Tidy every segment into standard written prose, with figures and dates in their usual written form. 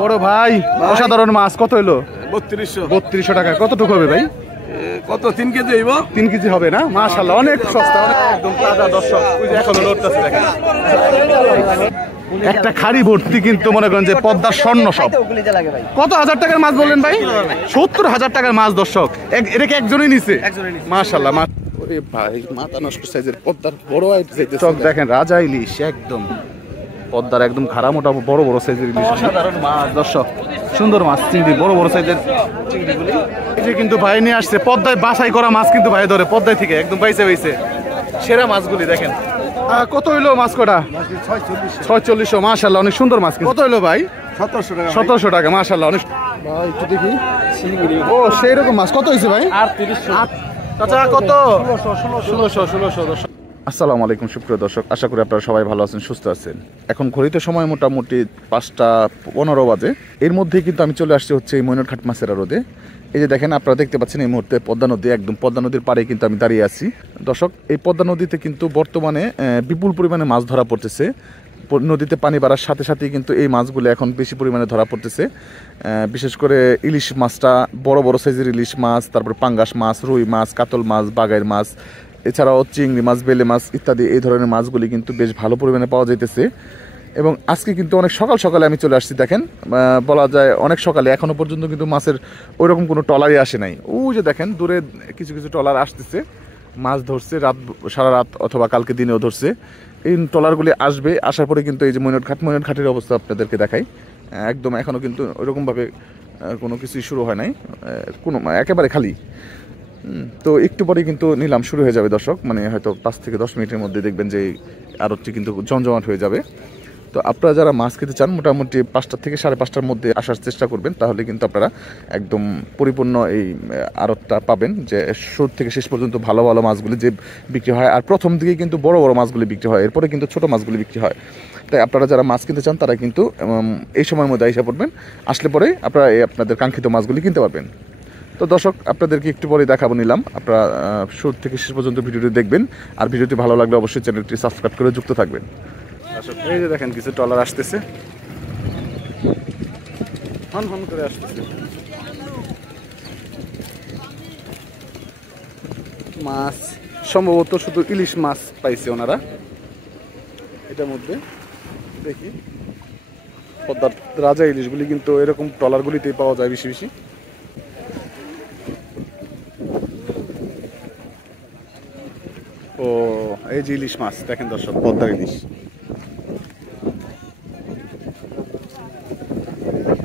বড় ভাই অসাধারণ মাছ কত হইলো? 3200 টাকা। কতটুকু হবে ভাই? কত 3 কেজি হইব? 3 কেজি হবে না? মাশাআল্লাহ অনেক সস্তা, একদম তাজা দর্শক। ওই যে এখনো লড়তেছে দেখেন। একটা খাড়ি ভর্তি কিন্তু মনে করেন যে পদ্মার স্বর্ণ সব। কত হাজার টাকার মাছ বললেন ভাই? 70,000 টাকার মাছ দর্শক। এটা কি একজনই নিছে? মাশাআল্লাহ। ওরে ভাই মাথা নষ্ট সাইজের পদ্মার বড় চক দেখেন, রাজা ইলিশ একদম পদ্মার একদম খাড়া মোটা বড় বড় সাইজের ইলিশ। সাধারণ মাছ দর্শক, সুন্দর মাছ, চিংড়ি বড় বড় সাইজের চিংড়িগুলি। এই যে কিন্তু ভাই নিয়ে আসছে পদ্মায় বাছাই করা মাছ, কিন্তু ভাই ধরে পদ্মায় থেকে একদম বাইছে সেরা মাছগুলি দেখেন। কত হইলো মাছ কটা? 4600। মাশাআল্লাহ অনেক সুন্দর মাছ। কত হইলো ভাই? 1700 টাকা। মাশাআল্লাহ অনেক। ভাই একটু দেখি। ও সেই রকম মাছ কত হয়েছে ভাই? 3800। চাচা কত? 1600। আসসালামু আলাইকুম সুপ্রিয় দর্শক, আশা করি আপনারা সবাই ভালো আছেন, সুস্থ আছেন। এখন ঘড়িতে সময় মোটামুটি 5:15 বাজে। এর মধ্যে কিন্তু আমি চলে আসছি হচ্ছে এই মইনটঘাট মাছের আড়তে। এই যে দেখেন, আপনারা দেখতে পাচ্ছেন এই মুহূর্তে পদ্মা নদী, একদম পদ্মা নদীর পাড়ে কিন্তু আমি দাঁড়িয়ে আছি দর্শক। এই পদ্মা নদীতে কিন্তু বর্তমানে বিপুল পরিমাণে মাছ ধরা পড়তেছে। নদীতে পানি বাড়ার সাথে সাথেই কিন্তু এই মাছগুলো এখন বেশি পরিমাণে ধরা পড়তেছে। বিশেষ করে ইলিশ মাছটা, বড় বড় সাইজের ইলিশ মাছ, তারপরে পাঙ্গাস মাছ, রুই মাছ, কাতল মাছ, বাগাইর মাছ, এছাড়াও চিংড়ি মাছ, বেলে মাছ ইত্যাদি এই ধরনের মাছগুলি কিন্তু বেশ ভালো পরিমাণে পাওয়া যাইতেছে। এবং আজকে কিন্তু অনেক সকালে আমি চলে আসছি দেখেন, বলা যায় অনেক সকালে। এখনও পর্যন্ত কিন্তু মাছের ওইরকম কোনো ট্রলারই আসে নাই। ওই যে দেখেন দূরে কিছু কিছু ট্রলার আসতেছে, মাছ ধরছে সারা রাত অথবা কালকে দিনেও ধরছে। এই ট্রলারগুলি আসবে, আসার পরে কিন্তু এই যে মইনটঘাটের অবস্থা আপনাদেরকে দেখাই। একদম এখনও কিন্তু ওইরকমভাবে কোনো কিছুই শুরু হয় নাই, কোনো একেবারে খালি। তো একটু পরে কিন্তু নিলাম শুরু হয়ে যাবে দর্শক, মানে হয়তো 5 থেকে 10 মিনিটের মধ্যে দেখবেন যে আড়তটি কিন্তু জমজমাট হয়ে যাবে। তো আপনারা যারা মাছ খেতে চান মোটামুটি 5টা থেকে 5:30টার মধ্যে আসার চেষ্টা করবেন, তাহলে কিন্তু আপনারা একদম পরিপূর্ণ এই আড়তটা পাবেন, যে শুরু থেকে শেষ পর্যন্ত ভালো ভালো মাছগুলি যে বিক্রি হয়। আর প্রথম দিকে কিন্তু বড় বড় মাছগুলি বিক্রি হয়, এরপরে কিন্তু ছোটো মাছগুলি বিক্রি হয়। তাই আপনারা যারা মাছ কিনতে চান তারা কিন্তু এই সময়ের মধ্যে এসে পড়বেন, আসলে পরে আপনারা আপনাদের কাঙ্ক্ষিত মাছগুলি কিনতে পারবেন। তো দর্শক, আপনাদেরকে একটু পরে দেখাবো নিলাম, আপনারা শুরু থেকে শেষ পর্যন্ত ভিডিওটি দেখবেন। আর ভিডিওটি ভালো লাগলে অবশ্যই চ্যানেলটি সাবস্ক্রাইব করে যুক্ত থাকবেন। এই যে দেখেন কিছু ট্রলার আসতেছে, হন করে আসতেছে। মাছ সম্ভবত শুধু ইলিশ মাছ পাইছে ওনারা এটার মধ্যে। দেখি পদ্মার রাজা ইলিশগুলি কিন্তু এরকম ট্রলারগুলিতেই পাওয়া যায় বেশি বেশি। ও এই যে ইলিশ মাছ দেখেন দর্শক, পদ্মার ইলিশ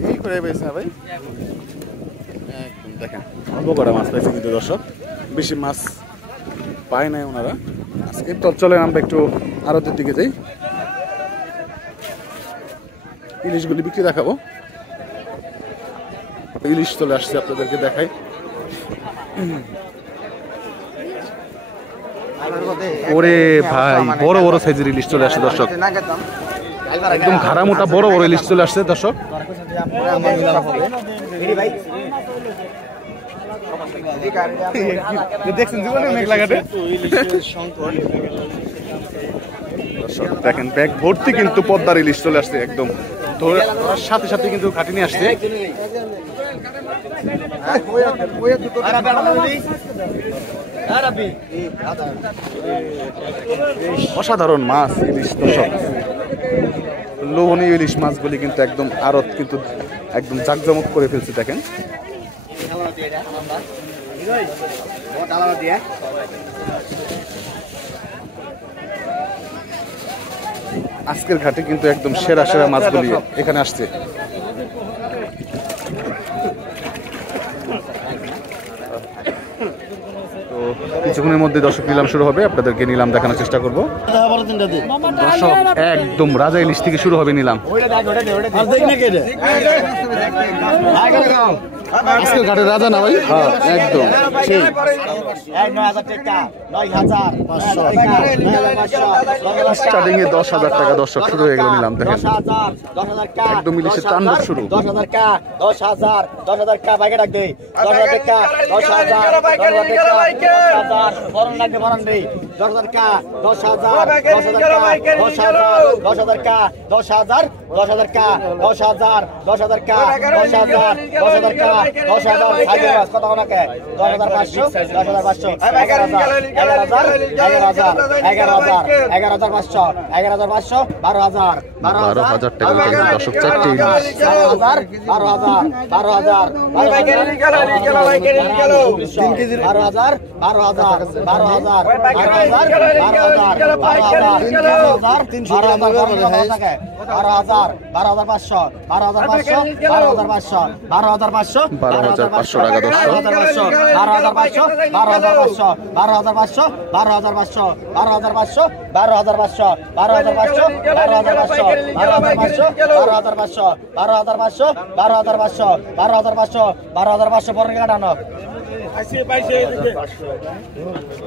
এই করে পেয়েছে না ভাই, একদম দেখেন অল্প কটা মাছ পাইছে কিন্তু দর্শক, বেশি মাছ পায় নাই ওনারা আজকে। তো চলেন আমরা একটু আড়তের দিকে যাই, ইলিশগুলি বিক্রি দেখাবো। ইলিশ চলে আসছে, আপনাদেরকে দেখাই। ওরে ভাই বড় বড় সাইজের ইলিশ চলে আসছে দর্শক, একদম খাড়া মোটা বড় বড় ইলিশ চলে আসছে দর্শক। দেখেন ব্যাগ ভর্তি কিন্তু পদ্মার ইলিশ চলে আসছে, একদম ধরার সাথে সাথে কিন্তু ঘাটি নিয়ে আসছে। অসাধারণ মাছ ইলিশ দর্শক, লোভনীয় ইলিশ মাছগুলি কিন্তু একদম আড়ত কিন্তু একদম জাকজমক করে ফেলছে দেখেন। আজকের ঘাটে কিন্তু একদম সেরা সেরা মাছগুলি এখানে আসছে। তো কিছুক্ষণের মধ্যে দর্শক নিলাম শুরু হবে, আপনাদেরকে নিলাম দেখানোর চেষ্টা করবো। দর্শক একদম রাজা ইলিশ থেকে শুরু হবে নিলাম। আজকের ঘাটের রাজা না ভাই, একদম সেই স্টার্টিং এ 10,000 টাকা দর্শক শুরু হয়ে গেল নিলাম দেখেন, একদম ইলিশের তাণ্ডব শুরু। 10,000 বাইকে ডাক দেই, 10,000 টাকা, 10,000 10,000 বরণ ডাক দে, বরণ দেই, 10,000 কা 10,000 10,000 কা 10,000 10,000 কা 10,000 10,000 কা 10,000 10,000 কা 10,000 সাইজ কত টাকা 10,500 10,500 11,500 11,500 12,000 12,000 টাকা দর্শক চারটি 12,000 12,000 12,000 3 কেজি 12,000 12,000 12,000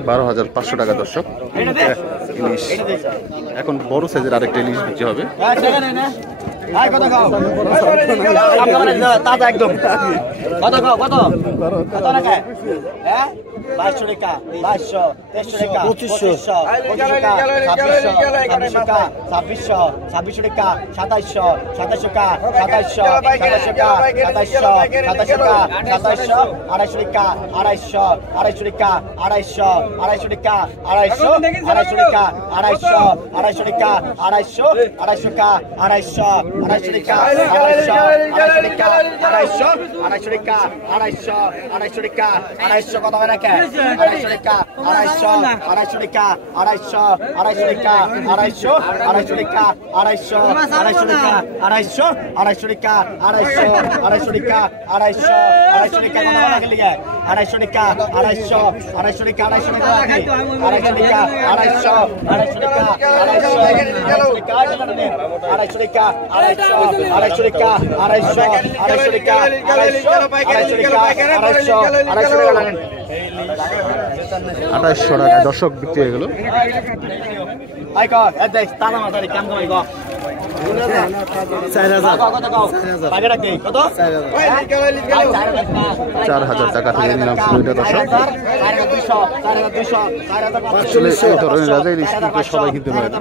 12,500 টাকা দর্শক ইলিশ। এখন বড় সাইজের আরেকটা ইলিশ বিক্রি হবে। তাজা একদম কত খাও কত কত টাকা হ্যাঁ 2200 টাকা 2200 2300 টাকা 2500 টাকা 2600 টাকা 2700 টাকা 2700 টাকা 2700 টাকা 250 টাকা 250 250 টাকা 250 250 টাকা 250 250 টাকা 250 250 টাকা 250 250 টাকা 250 250 টাকা 250 টাকা 250 কত হয় না কে 250 টাকা 250 টাকা 250 টাকা 250 টাকা 250 টাকা 250 টাকা 250 টাকা 250 টাকা 250 টাকা 250 টাকা 250 টাকা 250 টাকা 250 টাকা 250 টাকা 250 টাকা 2800 টাকা দর্শক বিক্রি হয়ে গেল। তাজা মাছ কাম কমাই গো 4,000 টাকা থেকে নিলাম শুরু এটা দর্শক। আসলে এই ধরনের রাজা ইলিশ কিন্তু সবাই কিনতে পারে না।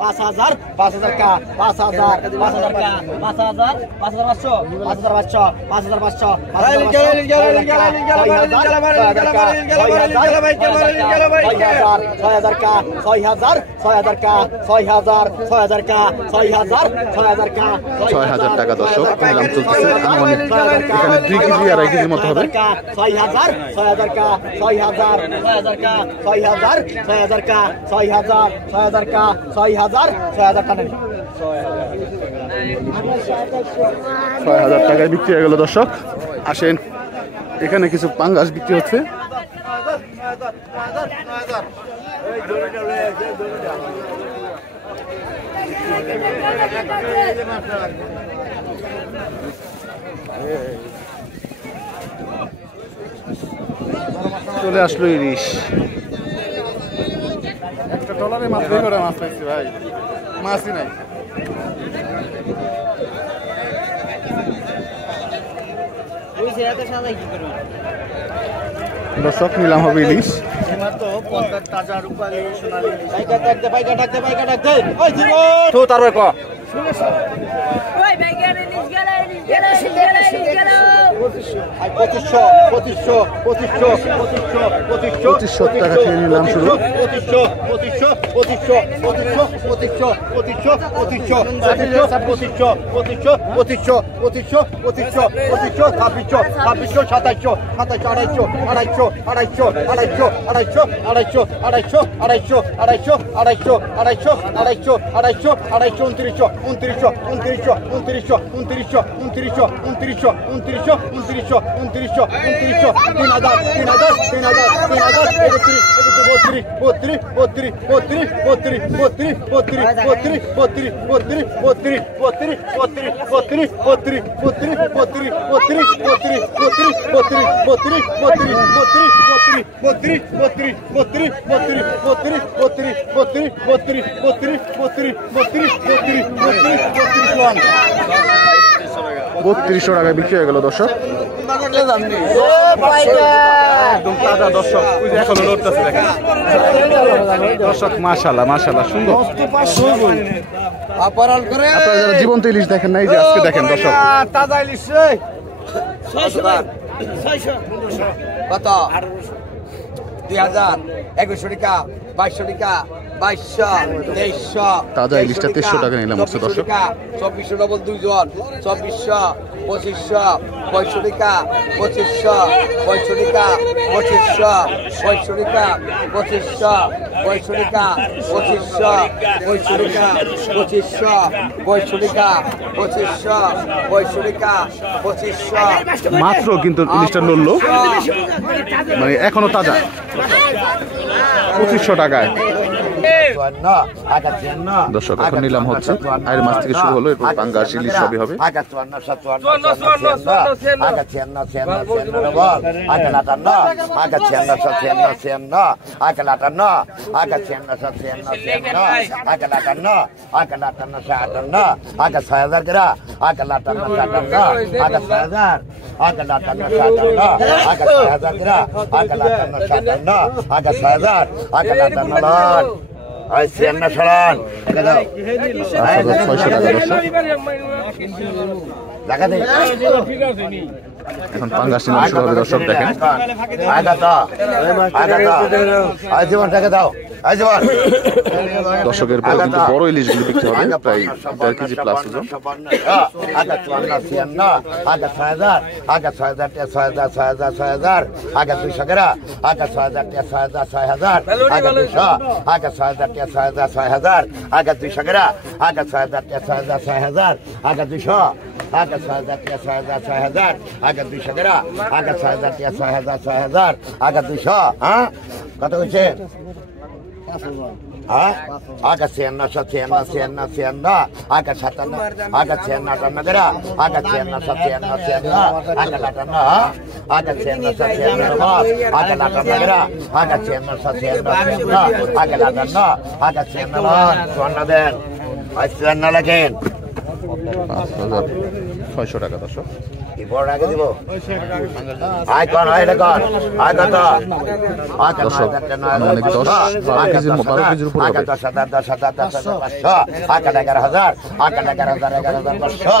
5,000 5,000 কা 5,000 5,000 কা 5,000 5,500 5,500 5,500 6,000 কা 6,000 6,000 কা 6,000 6,000 কা 6,000 6,000 কা 6,000 টাকা দর্শক নিলাম চলতেছে। আনুমানিক এখানে 2 কেজি আর 1 কেজির মতো হবে। 6,000 6,000 কা 6,000 6,000 কা 6,000 6,000 কা 6,000 6,000 কা 6,000 6,000 টাকা 6,000 টাকায় বিক্রি হয়ে গেল দর্শক। আসেন এখানে কিছু পাঙ্গাস বিক্রি হচ্ছে। চলে আসলো ইলিশ। একটা ট্রলারে মাছ বের করে মাছ পাইছি ভাই, মাছই নাই। দর্শক নিলাম হবে ইলিশ। পঁচিশশো টাকা থেকে নিলাম শুরু। $3200 টাকায় বিক্রি হয়ে গেল দর্শক। একদম তাজা দর্শক, ওই যে এখনো লড়তেছে দেখেন দর্শক। মাশাআল্লাহ মাশাআল্লাহ সুন্দর। আপনারা যারা জীবন্ত ইলিশ দেখেন নাই, যে আজকে দেখেন দর্শক তাজা ইলিশ কত 2000 2100 টাকা 2200 টাকা 2200 2300 তাজা ইলিশটা 2300 টাকা নিলাম হচ্ছে দর্শক। 2400 ডবল 2 জন 2400 2500 500 টাকা 2500 500 টাকা 2500 500 টাকা 2500 500 টাকা 2500 500 টাকা 2500 500 টাকা 2500 500 টাকা 2500 মাত্র কিন্তু ইলিশটা নড়লো, মানে এখনো তাজা 2500 টাকায় দর্শক। এখন নিলাম হচ্ছে আয়ের মাছ থেকে শুরু হলো, এরপর পাঙ্গাস ইলিশ সবই হবে। সিয়ান্না সরান 600 টাকা দর্শক। দেখা দেয় এখন পাঙ্গাস নিলাম শুরু হবে দর্শক দেখেন। জীবন টাকা দাও দর্শকের পরে কিন্তু বড় ইলিশগুলো বিক্রি হবে, প্রায় 1.5 কেজি প্লাস ওজন। আগা 54 56 আগা 6000 আগা 6000 6000 6000 6000 আগা 200 টাকা আগা 6000 6000 6000 আগা 200 আগা 6000 6000 6000 আগা 200 টাকা আগা 6000 6000 6000 আগা 200 আগা 6000 6000 6000 আগা 200 টাকা আগা 6000 6000 6000 আগা 200 হ্যাঁ কত হচ্ছে আগা 56 আগা 57 আগা 56 টাকা আগা 56 আগা 58 আগা 56 আগা 58 টাকা আগা 56 আগা 58 আগা 56 দেন 56 লেখেন 5600 টাকা দর্শক। কি বড় আগে দিব আয় কোন আয় রে কোন আয় কত আগা দর্শক অনেক 12 কেজির 12 কেজির উপরে হবে। আগা 10,000 500 আগা 11,000 আগা 11,000 11,500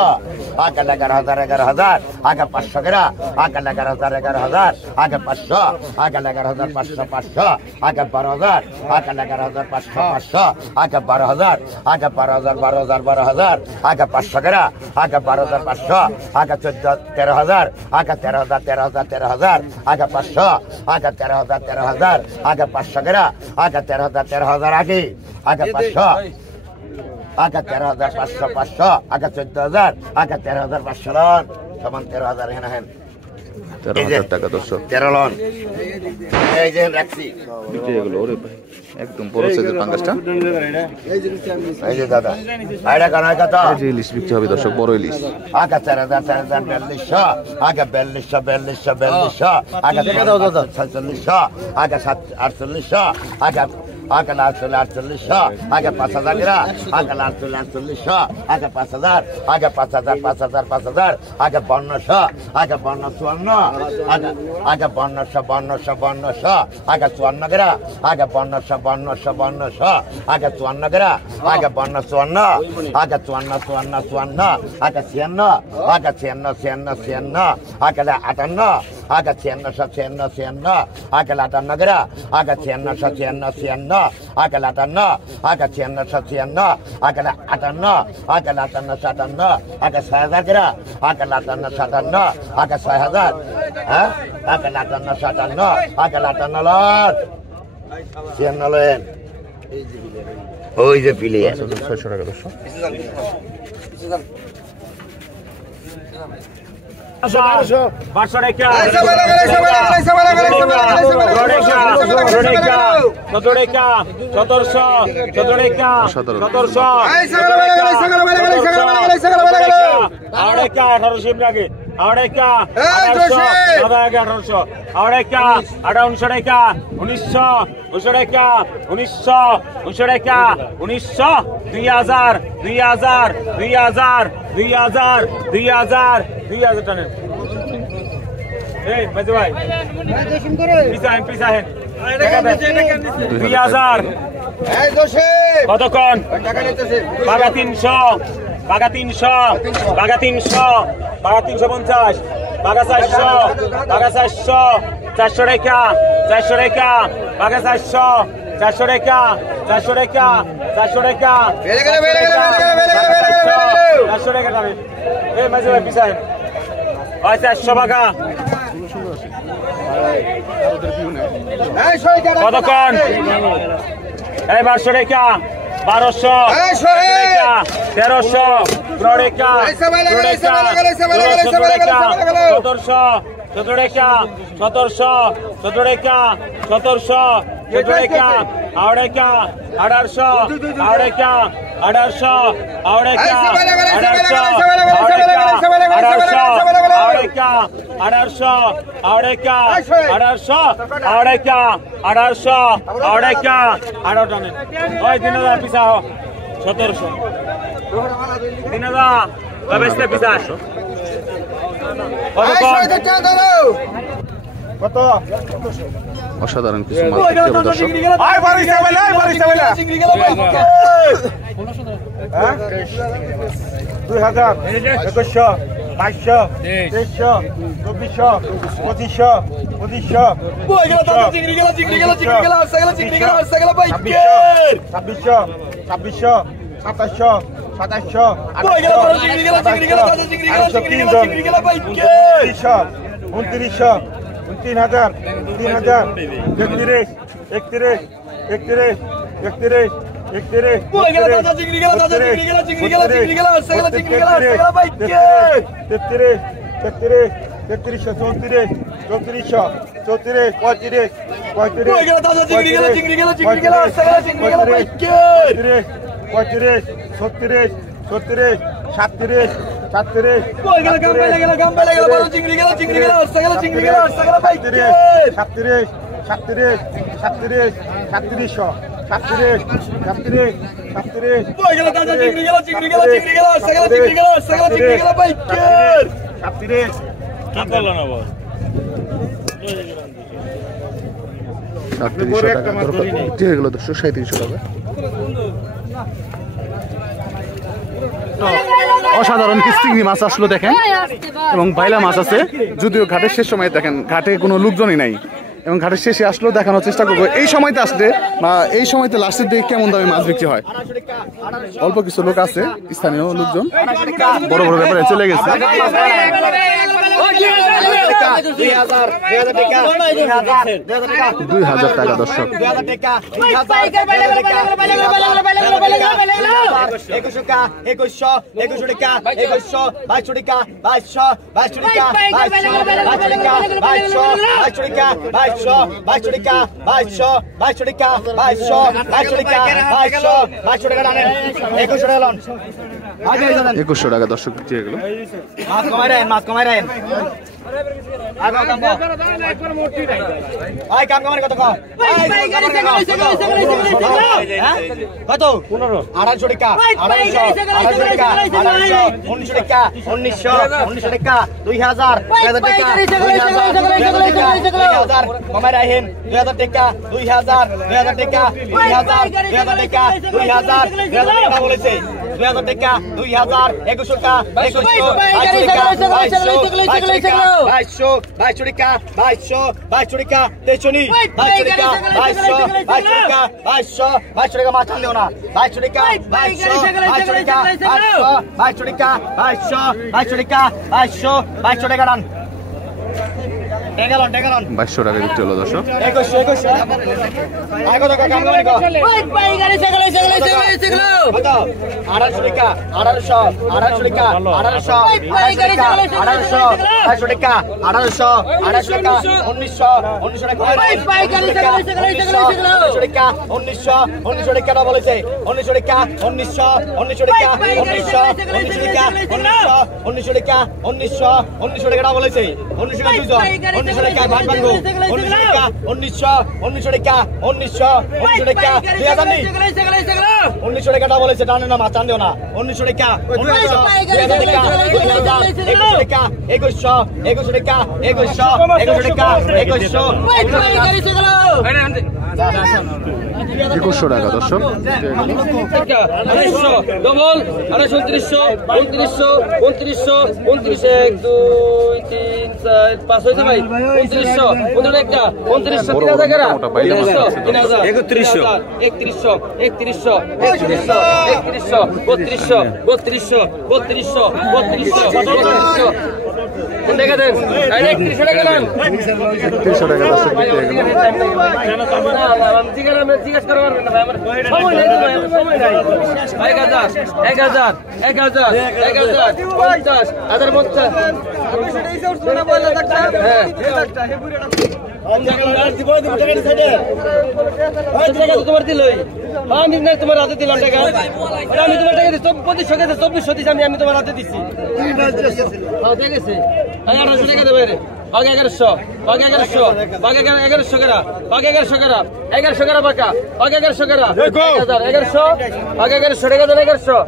আগা 11,000 11,000 আগা 500 টাকা আগা 11,000 11,000 আগা 500 আগা 11,000 500 500 আগা 12,000 আগা 11,000 500 500 আগা 12,000 আগা 12,000 12,000 12,000 আগা 500 টাকা আগা 12,500 আগা 13,000 আগা 13,000 13,000 13,000 আগা 500 আগা 13,000 13,000 আগা 500 টাকা আগা 13,000 13,000 আগে আগা 500 আগা 13,000 500 500 আগা 14,000 আগা 13,500 লন সমান 13,000 হেন হেন 13,000 টাকা দর্শক। 13 লন এই যে রাখছি বিক্রি এগুলো ওরে ভাই একদম বড় সাইজের পাঙ্গাসটা। এই যে দাদা আইডা কানা কত এই যে ইলিশ বিক্রি হবে দর্শক, বড় ইলিশ। আগা 4,000 4,000 4200 আগা 4200 4200 আগা টাকা দাও দাদা 4600 আগা 4800 আগা আগা 4800 আগা 5,000 টাকা আগা 4800 আগা 5,000 আগা 5,000 5,000 5,000 আগা 5200 আগা 5254 আগা আগা 5200 আগা 54 টাকা আগা 5200 আগা 54 টাকা আগা 5254 আগা 54 আগা 56 আগা 56 আগা 58 আগা 56 আগা 58 টাকা আগা 56 আগা 58 আগা 56 আগা 58 আগা 58 আগা 6,000 টাকা আগা 58 আগা 6,000 হ্যাঁ আগা 58 আগা 58 লাখ 56 লেন ওই যে পিলিয়ে 600 টাকা দর্শক। 500 টাকা আড়াইকা 1800 আড়াইকা 1900 টাকা 1900 টাকা 1900 টাকা 1900 2000 2000 2000 2000 2000 2000 টাকা এই বাজু ভাই পিছাহেন 2000 কতক্ষণ বাগা 300 বাগা 300 বাগা 300 বাগা 350 বাগা 400 বাগা 400 400 টাকা 400 টাকা বাগা 400 400 টাকা 400 টাকা 400 টাকা 400 টাকা যাবে এই মাঝে ভাই পিছাহেন 400 বাগা কতক্ষণ এই 1200 টাকা 1200 1300 টাকা অসাধারণ কিছু মাছ দেখতে পাবো দর্শক। অসাধারণ কি চিংড়ি মাছ আসলো দেখেন, এবং বাইলা মাছ আছে। যদিও ঘাটের শেষ সময় দেখেন ঘাটে কোনো লোকজনই নাই, এবং ঘাটের শেষে আসলেও দেখানোর চেষ্টা করবো এই সময়তে আসলে বা এই সময়তে লাস্টের দিকে কেমন দামে মাছ বিক্রি হয়। অল্প কিছু লোক আছে, স্থানীয় লোকজন, বড় বড় ব্যাপারে চলে গেছে। 2000 টাকা দর্শক। 2100 টাকা দর্শক বিক্রি হয়ে গেল। মাছ কমাই রাখেন। কত 250 টাকা 250 টাকা 1900 টাকা 1900 টাকা 2000 কমাই রাখেন। 2000 টাকা 2000 টাকা 2000 টাকা 2000 বলেছে। 2000 টাকা 2000 2100 টাকা 2100 2200 টাকা 2200 টাকা 2200 টাকা 2300 টাকা 2200 টাকা মাছ আনলেও না। 2200 টাকা 2200 টাকা 2200 টাকা 2200 টাকা ডান। 2200 টাকা বিক্রি হলো দর্শক। 2100 আগে টাকা কাম করে কো 1800 টাকা 1800 টাকা 1800 টাকা 1800 টাকা 1900 টাকা 1900 টাকা 1900 টাকা বলেছে। 1900 টাকা 1900 টাকা 1900 টাকা 1900 টাকা 1900 টাকা বলেছে 1900 টাকা দুজন 1900 টাকা ভাগ ভাঙো 1900 টাকা 1900 টাকা 1900 টাকা 2000 নেই 1900 টাকাটা বলেছে টানে না মাছ টানও না 1900 টাকা 1900 2000 টাকা 2100 টাকা 2100 টাকা 2100 টাকা 2100 টাকা দর্শক। ডবল 229 29 29 29 1 2 3 4 5 হয়েছে ভাই 2900 29 2900 3000 টাকা 3100 3100 3100 3200 3200 দেখা দেন 3100 টাকা দেন 3100 টাকা দর্শক বিক্রি হয়ে গেল। জিজ্ঞেস করবার না ভাই আমার সময় নাই তো ভাই আমার সময় নাই 1000 50 তোমার দিলই আমি না তোমার হাতে দিলাম টাকা আমি তোমার টাকা দিচ্ছি 2500 দিচ্ছি আমি তোমার হাতে দিচ্ছি ঠিক আছে 1800 টাকা দেবে রে আগে 1100 আগে 1100 আগে 1100 করা আগে 1100 করা 1100 করা বাকা আগে 1100 করা 1100 আগে 1100 টাকা দেন 1100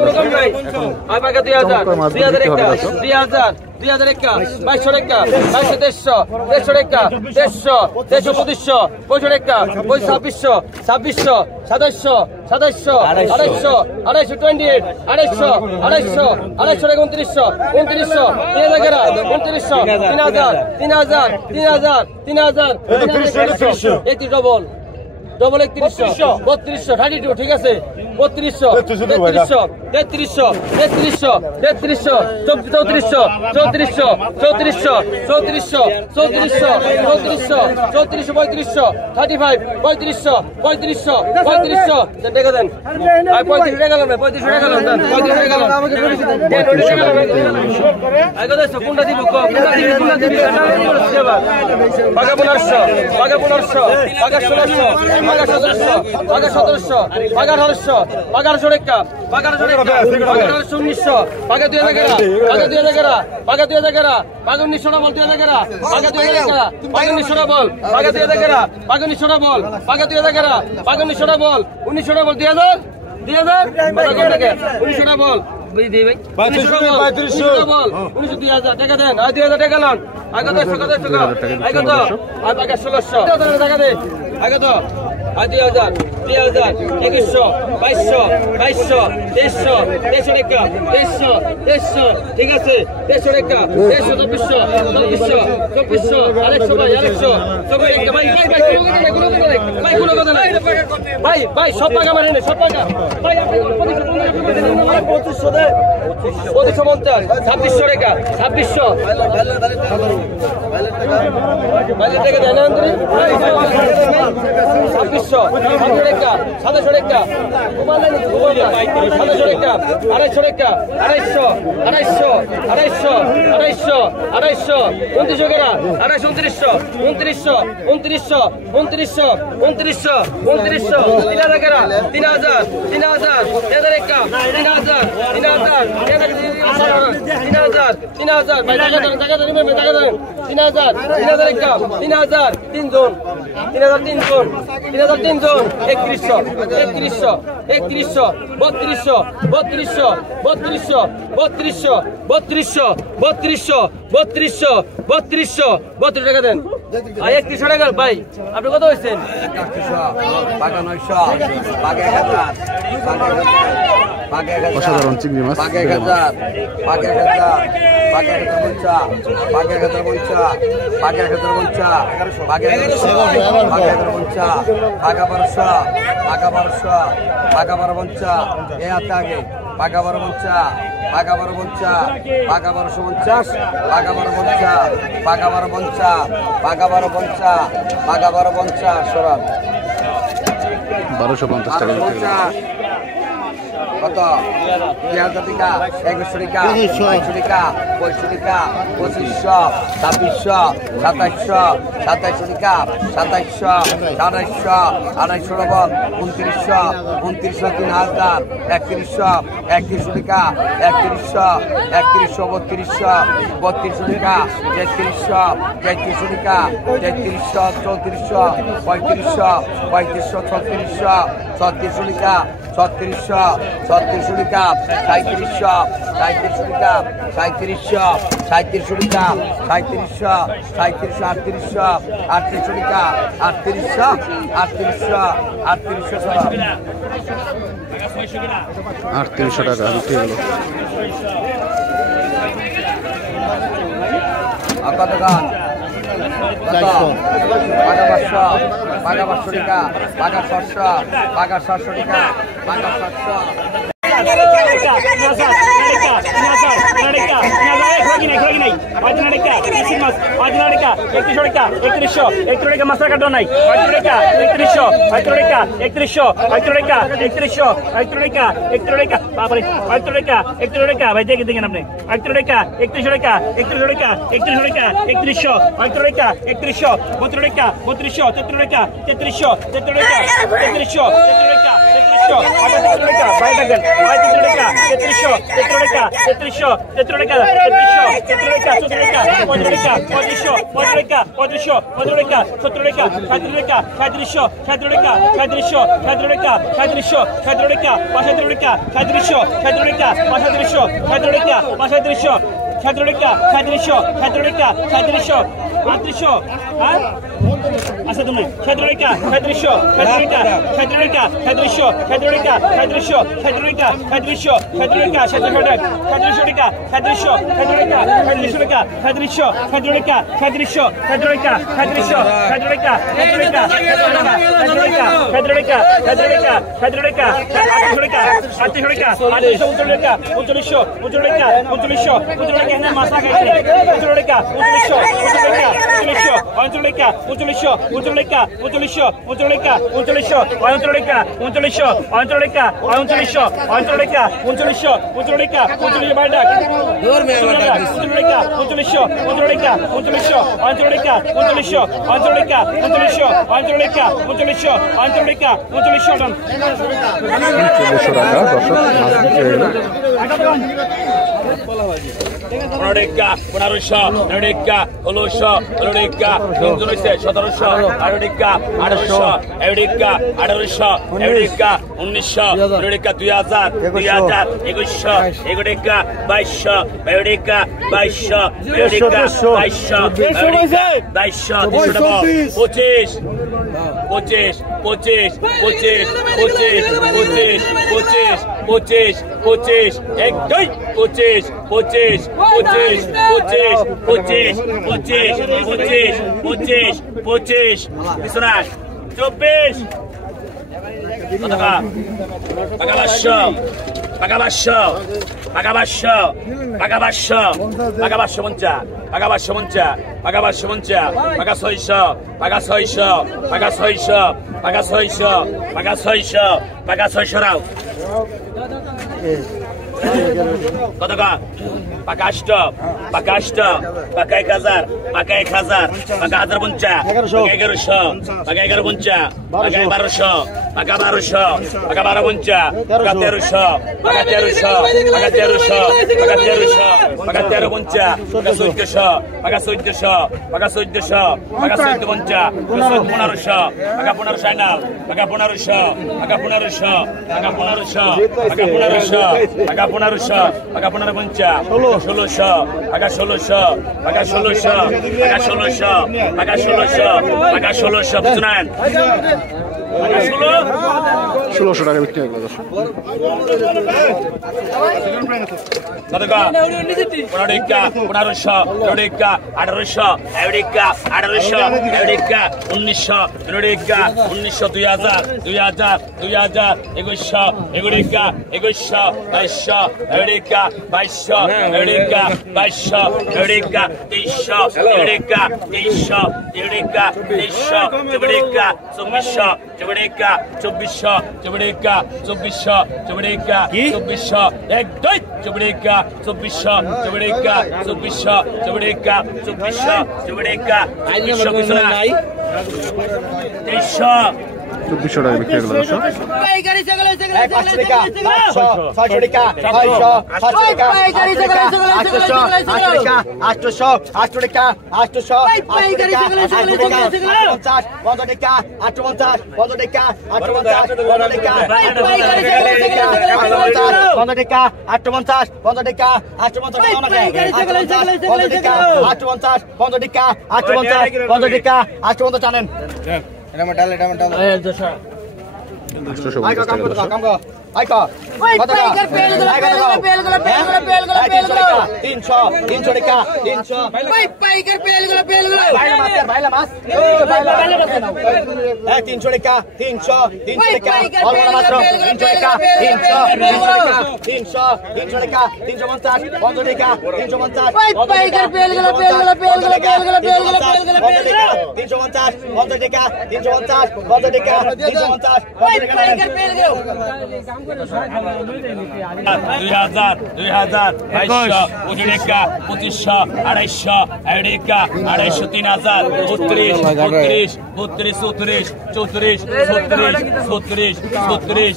কোনো কম নাই আর বাকা 2000 2200 টাকা 2200 টাকা 2200 টাকা 2300 2500 টাকা 2600 2700 2700 250 228 250 টাকা 2900 3000 এই ডবল 3100 3200 32 ঠিক আছে 3200 3300 3300 3300 3400 3400 3400 3400 3400 35 3500 টাকা দেন 35 টাকা দেন 35 টাকা দেন 35 টাকা দেন আগে দেন কোনটা দিব কোনটা দিব পাকা 1500 পাকা 1600 পাকা 1700 পাকা 1800 পাকা 1800 টাকা পাকা 1900 পাকা 2000 টাকা পাকা 2000 টাকা পাকা 2000 টাকা পাকা 1900 বল 2000 টাকা পাকা 2000 টাকা পাকা 1900 বল পাকা 2000 টাকা পাকা 1900 বল পাকা 2000 টাকা পাকা 1900 বল 1900 বল 2000 টাকা 1900 বল বুঝি দেই ভাই 3500 বল 1900 2000 টাকা দেন আর 2000 টাকা লন আগে তো টাকা আগে তো আর পাকা 1600 টাকা দে আগে তো আর 2000 2100 2200 2300 টাকা 2300 ঠিক আছে 2300 টাকা 2400 আরেকশো ভাই আরেকশো সবাই ভাই কোনো কথা নাই ভাই সব টাকা মারে না সব টাকা ভাই আপনি 2500 দে 2550 2600 টাকা 2600 ভাই টাকা দেন আন্তরি 2600 টাকা 700 টাকা 700 টাকা 250 টাকা 250 2900 টাকা 2900 টাকা 3000 টাকা 3000 ভাই টাকা দেন 3000 টাকা 3000 জন 3003 জন 3100 3200 3200 টাকা দেন 3100 টাকা ভাই আপনি কত হয়েছেন 900 অসাধারণ চিংড়ি মাছ টাকা কত 2000 টাকা 2100 টাকা 2200 টাকা 2200 টাকা 2500 2600 2700 2700 টাকা 2700 2800 2800 ডবল 2900 2900 3000 3100 3100 টাকা 3100 3100 3200 3200 টাকা 3300 3300 টাকা 3300 3400 3500 3500 3600 3600 টাকা 3600 3600 টাকা 3700 3700 টাকা 3700 3700 টাকা 3700 3700 3800 টাকা 3800 3800 3800 টাকা বিক্রি হলো। কত গান কত পাকা 500 টাকা পাকা 600 পাকা 700 টাকা পাকা 700 আচ্ছা তুমি 17 টাকা 3700 17 টাকা 17 টাকা 3700 17 টাকা 3700 17 টাকা 3700 17 টাকা 3700 টাকা 3700 টাকা 3700 17 টাকা 3700 টাকা 3700 17 টাকা 3700 17 টাকা 3700 17 টাকা 17 টাকা 17 টাকা 17 টাকা 17 টাকা 17 টাকা 17 টাকা 17 টাকা 3800 টাকা 3800 টাকা 3900 টাকা 3900 টাকা এখানে মাসা খাইছে 39 টাকা 3900 টাকা 3900 টাকা 3900 টাকা 3900 টাকা 3900 টাকা 3900 টাকা 3900 টাকা 3900 টাকা 3900 বাইরে ডাক দূর মে টাকা 3900 টাকা 3900 টাকা 3900 টাকা 3900 টাকা 3900 টাকা 3900 টাকা 3900 টন 1400 টাকা দর্শক মাছ বিক্রি হলো। 15 টাকা 1500 টাকা 1600 টাকা 1700 1800 টাকা 1800 টাকা 1800 টাকা 1900 টাকা 2000 2000 2100 টাকা 2200 টাকা 2200 টাকা 2200 25 25 25 25 25 25 25 এক দুই 25 25 25 25 25 25 25 বিশ্বনাথ 24 টাকা টাকা 500 টাকা 500 টাকা 500 টাকা 500 টাকা 550 টাকা 550 টাকা 550 টাকা 600 টাকা 600 টাকা 600 টাকা 600 টাকা 600 টাকা 600 রাও কত টাকা পাকা 8 পাকা 8 পাকা 1000 পাকা 1000 পাকা 1050 পাকা 1150 পাকা 1150 পাকা 1200 পাকা 1250 পাকা 1300 পাকা 1300 পাকা 1300 পাকা 1300 পাকা 1350 পাকা 1400 পাকা 1400 পাকা 1400 পাকা 1450 পাকা 1500 আইনাল পাকা 1500 পাকা 1500 পাকা 1500 পাকা 1500 পাকা 1500 পাকা 1550 1600 পাকা 1600 পাকা 1600 পাকা 1600 পাকা 1600 পাকা 1600 বুঝলেন 1600 টাকা বিক্রি হলো দর্শক। কত টাকা 15 টাকা 1500 টাকা 1800 টাকা 1800 টাকা 1900 টাকা 1900 2000 2000 2000 2100 টাকা 2100 2200 টাকা 2200 টাকা 2200 টাকা 2300 টাকা 2300 টাকা 2300 টাকা 2400 চৌড়েকা 2400 চৌড়েকা 2400 চৌড়েকা 2400 এক দুই চৌড়েকা 2400 চৌড়েকা 2400 চৌড়েকা 2400 চৌড়েকা 2400 নাই 2300 2400 টাকা বিক্রি হলো দর্শক। টানেন 850 টাকা দর্শক। দুই হাজার 2200 উজুরেকা 2500 250 এডেকা 250 3000 32 33 34 34 36 37 37 38 38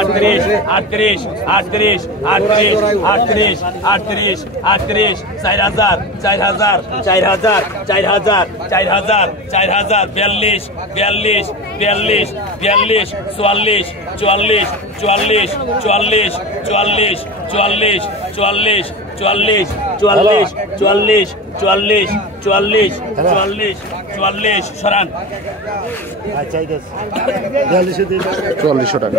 38 38 38 38 38 38 38 4000 4000 4000 4000 4000 4000 42 42 42 42 44 44 44 44 44 44 44 44 44 44 44 44 44 44 সরান 4400 টাকা।